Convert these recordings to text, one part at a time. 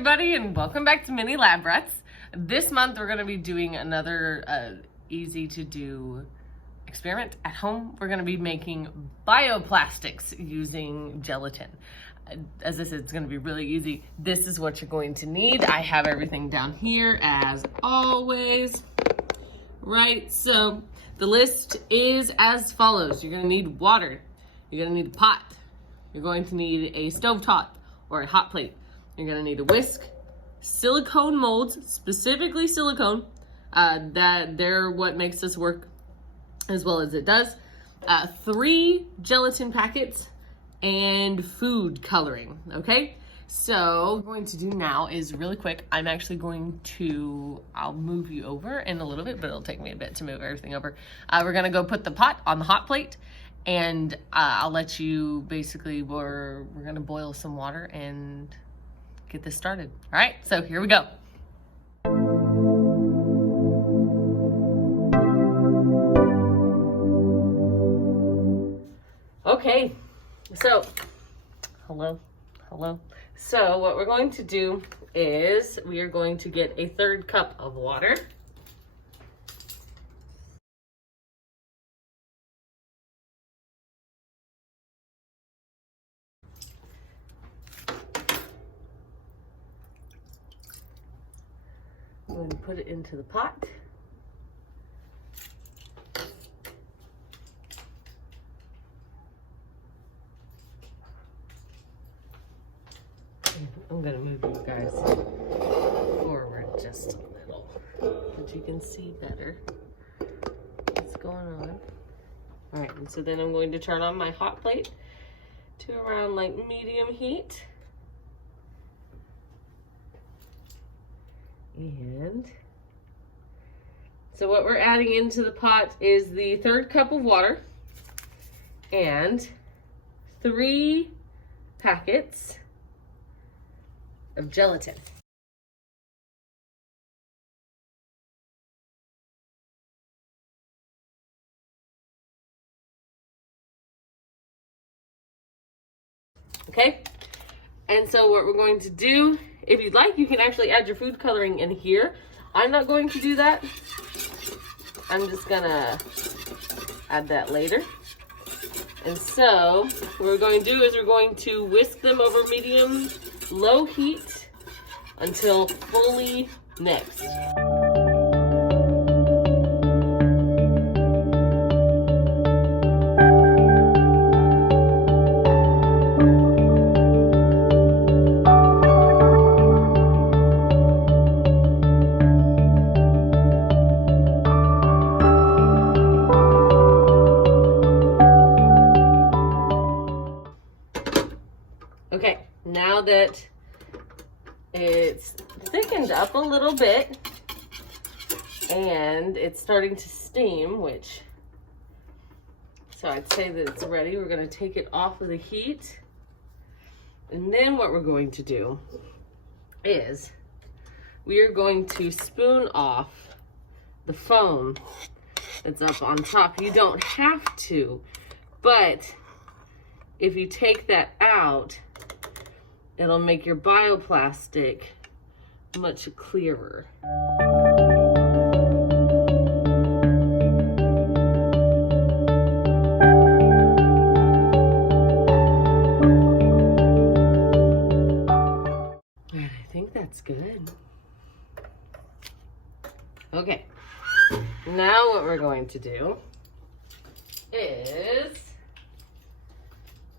everybody, and welcome back to Mini Lab Rats. This month we're going to be doing another easy to do experiment at home. We're going to be making bioplastics using gelatin. As I said, it's going to be really easy. This is what you're going to need. I have everything down here as always. Right, so the list is as follows. You're going to need water. You're going to need a pot. You're going to need a stovetop or a hot plate. You're going to need a whisk, silicone molds, specifically silicone, that they're what makes this work as well as it does, 3 gelatin packets, and food coloring, okay? So what we're going to do now is really quick. I'm actually going to, I'll move you over in a little bit, but it'll take me a bit to move everything over. We're going to go put the pot on the hot plate, and I'll let you basically, we're going to boil some water and get this started. All right, so here we go. Okay, so hello. So what we're going to do is we are going to get a 1/3 cup of water. I'm going to put it into the pot. I'm going to move you guys forward just a little so that you can see better what's going on. All right, and so then I'm going to turn on my hot plate to around like medium heat. And so what we're adding into the pot is the 1/3 cup of water and 3 packets of gelatin. Okay, and so what we're going to do, if you'd like, you can actually add your food coloring in here. I'm not going to do that. I'm just gonna add that later. And so what we're going to do is we're going to whisk them over medium-low heat until fully mixed. Okay, now that it's thickened up a little bit and it's starting to steam, so I'd say that it's ready. We're going to take it off of the heat. And then what we're going to do is we are going to spoon off the foam that's up on top. You don't have to, but if you take that out, it'll make your bioplastic much clearer. And I think that's good. Okay, now what we're going to do is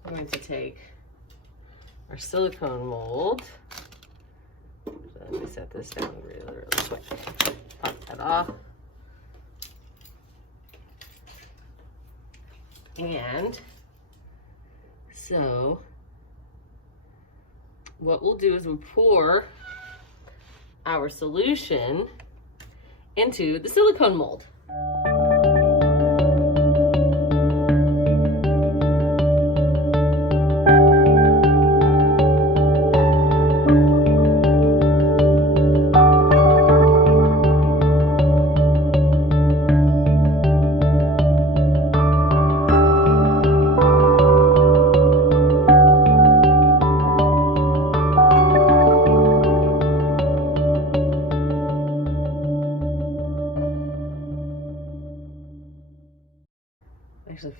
we're going to take our silicone mold. So let me set this down really quick. Pop that off. And so what we'll do is we'll pour our solution into the silicone mold.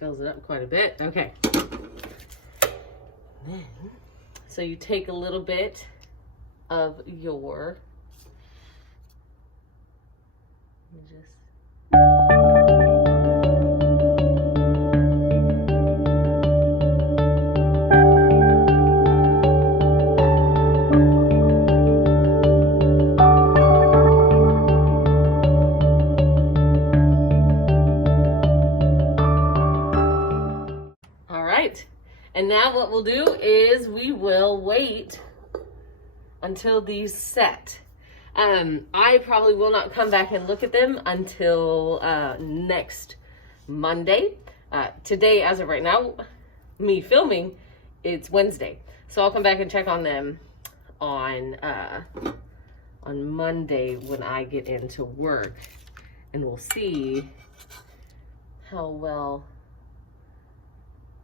fills it up quite a bit. Okay. Then, so you take a little bit of your, just and now what we'll do is we will wait until these set. I probably will not come back and look at them until next Monday. Today, as of right now, me filming, it's Wednesday. So I'll come back and check on them on Monday when I get into work, and we'll see how well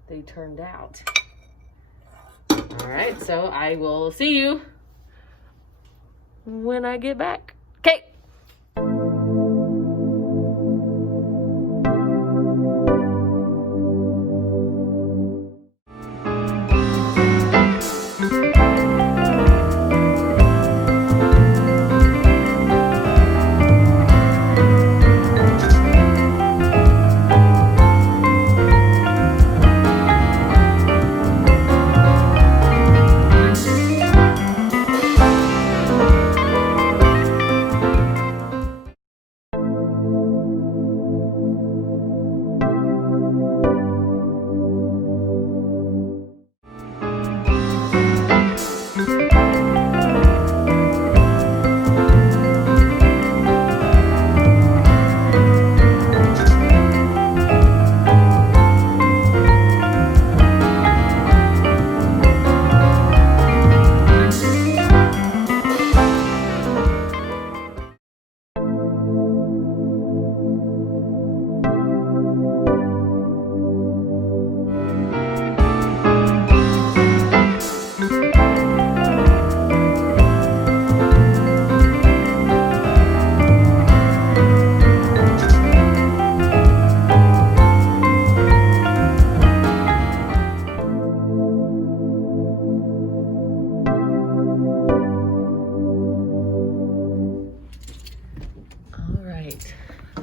they turned out. All right, so I will see you when I get back. Okay.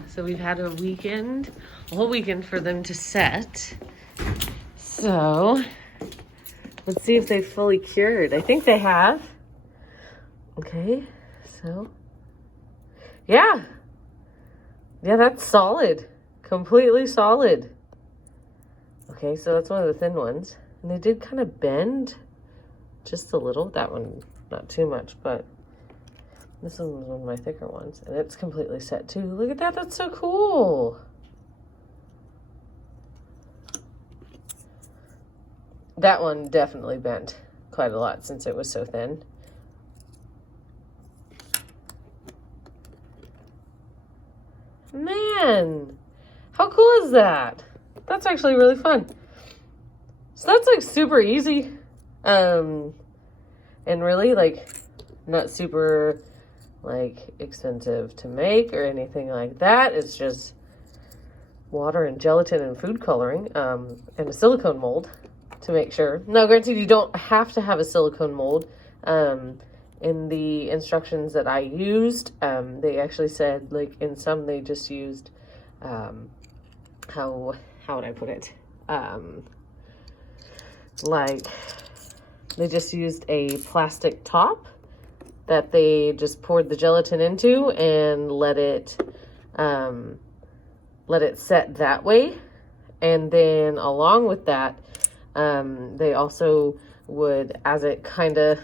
So we've had a whole weekend for them to set. So let's see if they've fully cured. I think they have. Okay, so yeah, that's solid, completely solid. Okay, so that's one of the thin ones. And they did kind of bend just a little. That one, not too much, but this one was one of my thicker ones, and it's completely set too. Look at that, that's so cool. That one definitely bent quite a lot since it was so thin. Man, how cool is that? That's actually really fun. So that's like super easy. And really like not super like expensive to make or anything like that. It's just water and gelatin and food coloring, and a silicone mold to make sure. Now, granted, you don't have to have a silicone mold. In the instructions that I used, they actually said, like, in some they just used, how would I put it? Like, they just used a plastic top that they just poured the gelatin into and let it set that way. And then along with that, they also would, as it kind of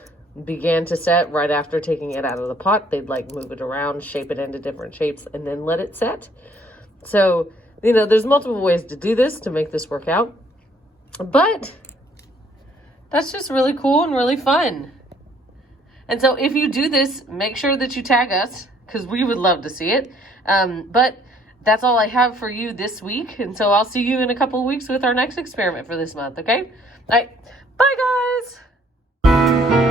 began to set right after taking it out of the pot, they'd like move it around, shape it into different shapes, and then let it set. So, you know, there's multiple ways to do this to make this work out. But that's just really cool and really fun. And so if you do this, make sure that you tag us, because we would love to see it. But that's all I have for you this week. And so I'll see you in a couple of weeks with our next experiment for this month, okay? All right. Bye, guys.